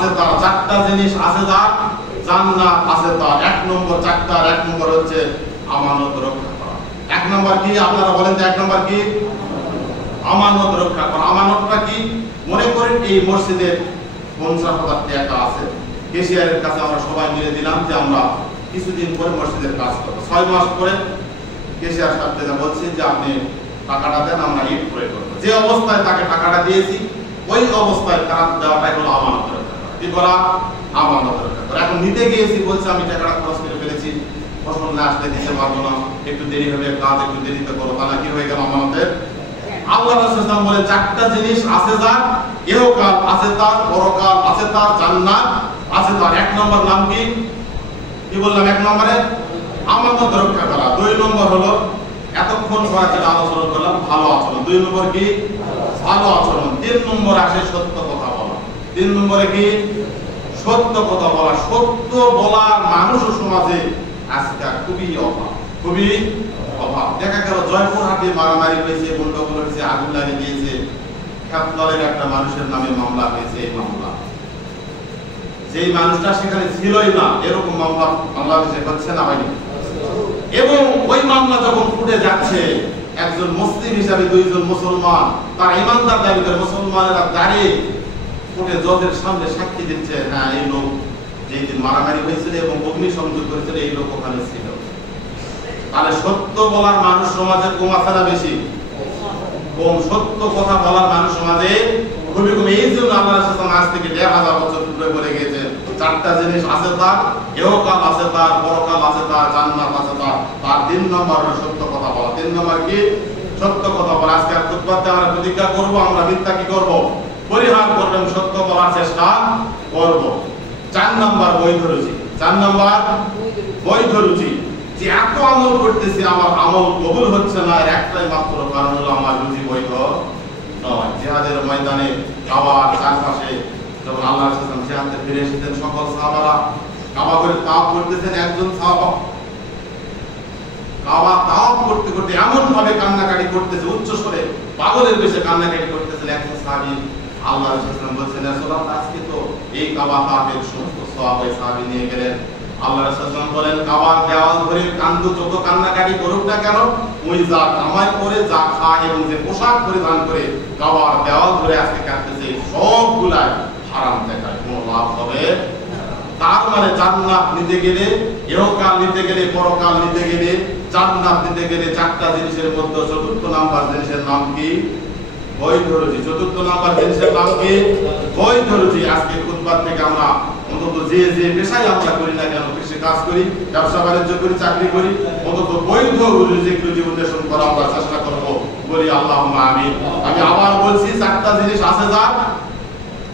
আছে তার, চারটা জিনিস আছে তার, জান্নাত আছে তার। এক নম্বর চারটার এক নম্বর হচ্ছে আমানত রক্ষা করা। এক নম্বর কি আপনারা বলেন তো? এক নম্বর কি? আমানত রক্ষা করা। আমানতটা কি? মনে করেন এই মসজিদের 50,000 টাকা আছে, কেশিয়ারের কাছে আমরা সবাই মিলে দিলাম যে আমরা কিছুদিন পরে মসজিদের কাজ করবো। 6 মাস পরে কেশিয়ার সাহেবকে বলছি যে আপনি টাকাটা দেন, আমরা ইট করে করবো। যে অবস্থায় তাকে টাকাটা দিয়েছি ওই অবস্থায় তার দেওয়াটাই হলো আমানত রক্ষা করা। কি করা? আমানত রক্ষা করা। এখন নিতে গিয়েছি, বলছে আমি টাকাটা খরচ করে ফেলেছি, ফসল না আসলে দিতে পারবো না, একটু দেরি হবে, কাজ একটু দেরিতে করো, তাহলে কি হয়ে গেল আমানতের? আল্লাহ রাসূল বলে চারটা জিনিস আছে যার, ইহকাল আছে তার, পরকাল আছে তার, জান্নাত আছে তার। এক নম্বর নাম কি? কি বললাম? এক নম্বরে আমানত রক্ষা করা। 2 নম্বর হলো এতক্ষণ যেটা আলোচনা করলাম, ভালো আচরণ। 2 নম্বর কি? ভালো আচরণ। 3 নম্বর আসে সত্য কথা বলা। 3 নম্বরে কি? সত্য কথা বলা। সত্য বলার মানুষ সমাজে আজকে খুবই অভাব, খুবই অভাব। দেখা গেল জয়পুরহাটে মারামারি হয়েছে, গন্ডগোল হয়েছে, আগুন লাগিয়ে দিয়েছে, খ্যাপদলের একটা মানুষের নামে মামলা হয়েছে। এই মামলা যেই মানুষটা সেখানে ছিলই না, এরকম মামলা বাংলাদেশে হচ্ছে না, হয়নি? এবং ওই মামলা যখন ফুটে যাচ্ছে, একজন মুসলিম হিসাবে 2 জন মুসলমান তার ইমানদার দাবি করে মুসলমানেরা দাঁড়িয়ে কোর্টে জজের সামনে সাক্ষী দিচ্ছে, হ্যাঁ এই লোক যেই দিন মারামারি হয়েছিল এবং অগ্নিসংযোগ করেছিল এই লোক ওখানে ছিল। তাহলে সত্য বলার মানুষ সমাজে কম আছে না বেশি? কম। সত্য কথা বলার মানুষ সমাজে খুবই কম। এই জন্য আল্লাহ রাসূল আজ থেকে 1000 বছর পূর্বে বলে গিয়েছেন চারটা জিনিস আছে তার, ইহকাল আছে তার, পরকাল আছে তার, জান্নাত আছে তার। তার 3 নম্বর হলো সত্য কথা বলা। 3 নম্বর কি? সত্য কথা বলা। আজকে খুতবাতে আমরা প্রতিজ্ঞা করব, আমরা মিথ্যা কি করব? পরিহার করব, সত্য বলার চেষ্টা করব। 4 নম্বর বৈধ রুচি। 4 নম্বর বৈধ রুচি। যে এত আমল করতেছি, আমার আমল কবুল হচ্ছে না, এর একটাই মাত্র কারণ হলো আমার রুচি বৈধ নয়। জিহাদের ময়দানে কাবার চারপাশে যখন আল্লাহ রাসূল জিহাদে ফিরে এসেছেন, সকল সাহাবারা কাবা করে তাওয়াফ করতেছেন। একজন সাহাবা কাবা তাওয়াফ করতে করতে এমন ভাবে কান্নাকাটি করতেছে, উচ্চ স্বরে পাগলের বেশে কান্নাকাটি করতেছেন। একজন সাহাবী আল্লাহ রাসূল বলছেন, রাসূলুল্লাহ আজকে তো এই কাবা তাওয়াফের সমস্ত সওয়াব ওই সাহাবী নিয়ে গেলেন। আল্লাহ রাসূল বলেন, কাবার দেওয়াল ধরে কান্দো, যত কান্নাকাটি করুক না কেন, ওই যা কামাই করে, যা খায় এবং যে পোশাক পরিধান করে কাবার দেওয়াল ধরে আজকে কাঁদতেছে, সবগুলা হারাম দেখায়, কোনো লাভ হবে। তার মানে জান্নাত নিতে গেলে, ইহকাল নিতে গেলে, পরকাল নিতে গেলে, জান্নাত নিতে গেলে চারটা জিনিসের মধ্যে 4র্থ নাম্বার জিনিসের নাম কি? বৈধ রুচি। 4র্থ নাম্বার জিনিসের নাম কি? বৈধ রুচি। আজকে খুতবা থেকে আমরা অন্তত যে যে পেশায় আমরা করি না কেন, কৃষি কাজ করি, ব্যবসা বাণিজ্য করি, চাকরি করি, অন্তত বৈধ রুজি উন্নয়ন করা আমরা চেষ্টা করব, বলি আল্লাহুম্মা আমিন। আমি আবার বলছি, চারটা জিনিস আছে যার,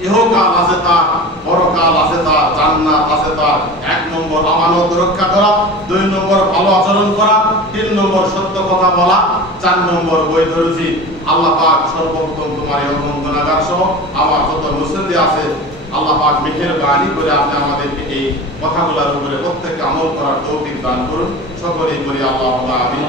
ইহকাল আছে তার, পরকাল আছে তার, জান্নাত আছে তার। 1 নম্বর আমানত রক্ষা করা, 2 নম্বর ভালো আচরণ করা, 3 নম্বর সত্য কথা বলা, 4 নম্বর বৈধ রুচি। আল্লাহ পাক সর্বপ্রথম তোমার এই গুনাহগার সহ আমার যত মুসলিম আছে, আল্লাহ পাক মেহেরবানি করে আপনি আমাদেরকে এই কথাগুলোর উপরে প্রত্যেককে আমল করার তৌফিক দান করুন। সকলেই বলি আল্লাহুম্মা আমিন।